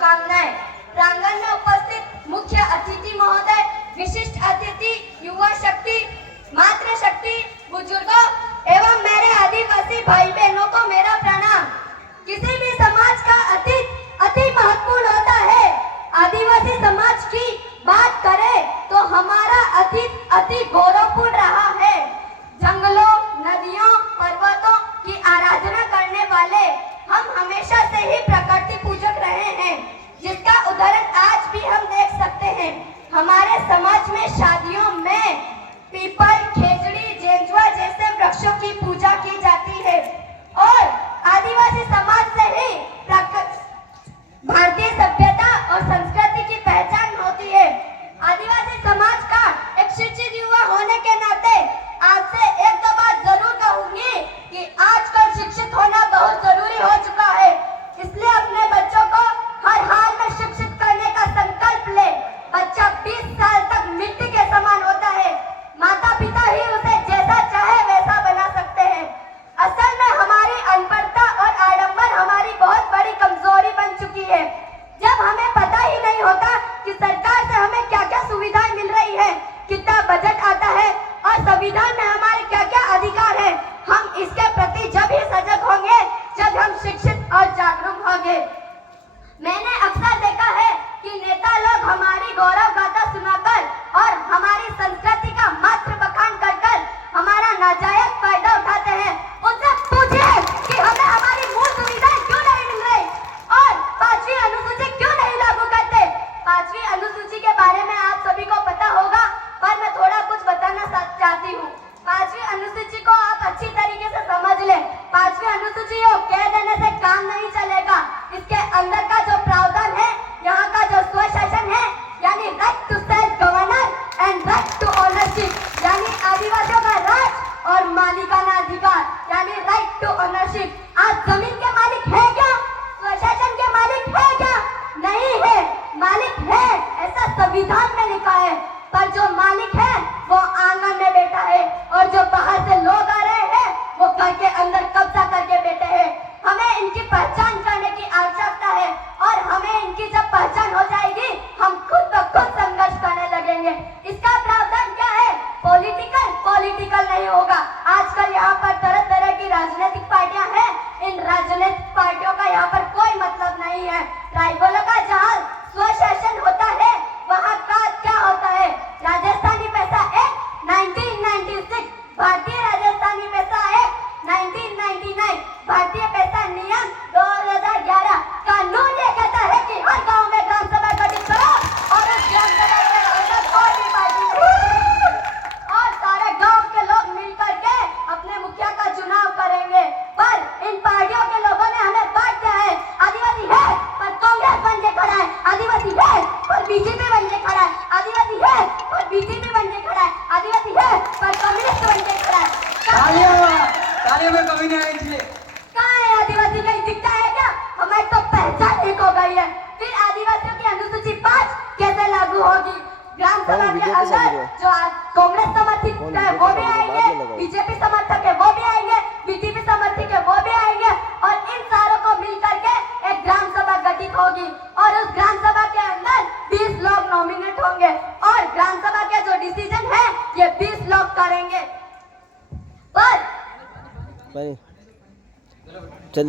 शुभकामनाएं। प्रांगण में उपस्थित मुख्य अतिथि महोदय, विशिष्ट अतिथि, युवा शक्ति, मातृशक्ति, बुजुर्गों एवं मेरे आदिवासी भाई बहनों को मेरा प्रणाम। किसी भी समाज का अतीत अति महत्वपूर्ण होता है। आदिवासी समाज की बात करें तो हमारा अतीत अति गौरवपूर्ण रहा है। जंगलों, नदियों, पर्वतों की आराधना करने वाले हम हमेशा से ही प्रकृति पूजक रहे हैं, जिसका उदाहरण आज भी हम देख सकते हैं। हमारे समाज में शादियों में पीपल, खेजड़ी, जेंजुआ जैसे वृक्षों की पूजा की जाती है और आदिवासी समाज से ही भारतीय सभ्यता और संस्कृति की पहचान होती है। आदिवासी समाज का एक शिक्षित युवा होने के नाते आपसे एक दो बात जरूर कहूंगी कि आजकल शिक्षित होना बहुत जरूरी हो चुका है। इसलिए अपने बच्चों को हर हाल में शिक्षित करने का संकल्प ले। बच्चा 20 साल तक मिट्टी के समान होता है। माता पिता ही उसे जैसा चाहे वैसा बना सकते हैं। असल में हमारी अनपढ़ता और आडंबर हमारी बहुत बड़ी कमजोरी बन चुकी है। जब हमें पता ही नहीं होता कि सरकार से हमें क्या क्या सुविधाएं मिल रही है, कितना बजट आता है और संविधान में हमारे क्या क्या अधिकार है, हम इसके प्रति जब ही सजग होंगे जब हम शिक्षित और जागरूक होंगे। मैंने अक्सर देखा है कि नेता लोग हमारी गौरव गाथा सुनाकर और हमारी संस्कृति का मात्र बखान कर हमारा नाजायज फायदा उठाते हैं। उनसे पूछिए कि हमें हमारी मूल सुविधाएं क्यों नहीं मिल रही और 5वीं अनुसूची क्यों नहीं लागू करते। 5वीं अनुसूची के बारे में आप सभी को पता होगा, पर मैं थोड़ा कुछ बताना चाहती हूँ। 5वीं अनुसूची को आप अच्छी तरीके से समझ लें। 5वीं अनुसूची को कह देने से काम नहीं चलेगा। इसके अंदर का जो प्रावधान है, यहाँ का जो स्वशासन है, यानी right to self governor and right to ownership, यानी आदिवासियों का राज और मालिकाना अधिकार, यानी राइट टू ओनरशिप। आज जमीन के मालिक है क्या? स्वशासन के मालिक है क्या? नहीं है। मालिक है ऐसा संविधान में लिखा है, पर जो मालिक है वो आंगन में बैठा है और जो बाहर से लोग आ रहे हैं वो घर के अंदर कब्जा करके बैठे हैं। हमें इनकी पहचान करने की आवश्यकता है और हमें इनकी जब पहचान हो जाएगी हम खुद ब खुद संघर्ष करने लगेंगे। इसका प्रावधान क्या है? पॉलिटिकल नहीं होगा। आजकल यहाँ पर तरह तरह की राजनीतिक पार्टियां हैं। इन राजनीतिक पार्टियों का यहाँ पर कोई मतलब नहीं है। ट्राइबलों का जहाँ स्वशासन होता है वहाँ का क्या होता है? राजस्थानी पैसा एक्ट 1996, भारतीय राजस्थानी पैसा एक्ट 1999, भारतीय पैसा नियम 2011। कानून ये कहता है कि हर गांव में ग्राम सभा गठित करो और उस ग्राम सभा के अंदर कोई भी पार्टी और सारे गांव के लोग मिल करके अपने मुखिया का चुनाव करेंगे। पर इन पार्टियों के लोगों ने हमें बांट दिया है। आदिवासी है पर कांग्रेस बन के खड़ा है, आदिवासी है पर बीजेपी बन के खड़ा है, आदिवासी है पर बीजेपी बन के खड़ा है, आदिवासी है पर कम्युनिस्ट बन के खड़ा है। तालियों में कमी नहीं आई थी। कहाँ है आदिवासी? कहीं दिखता है क्या? हमारी तो पहचान एक हो गई है। फिर आदिवासियों की अनुसूची 5 कैसे लागू होगी? ग्राम सभा के अंदर जो कांग्रेस समर्थित है वो भी आएंगे, बीजेपी समर्थक है वो भी आएंगे, बीजेपी समर्थक है वो भी आएंगे और इन सारों को मिल करके एक ग्राम सभा गठित होगी और उस ग्राम सभा के अंदर 20 लोग नॉमिनेट होंगे और ग्राम सभा के जो डिसीजन है ये 20 लोग करेंगे। पर चल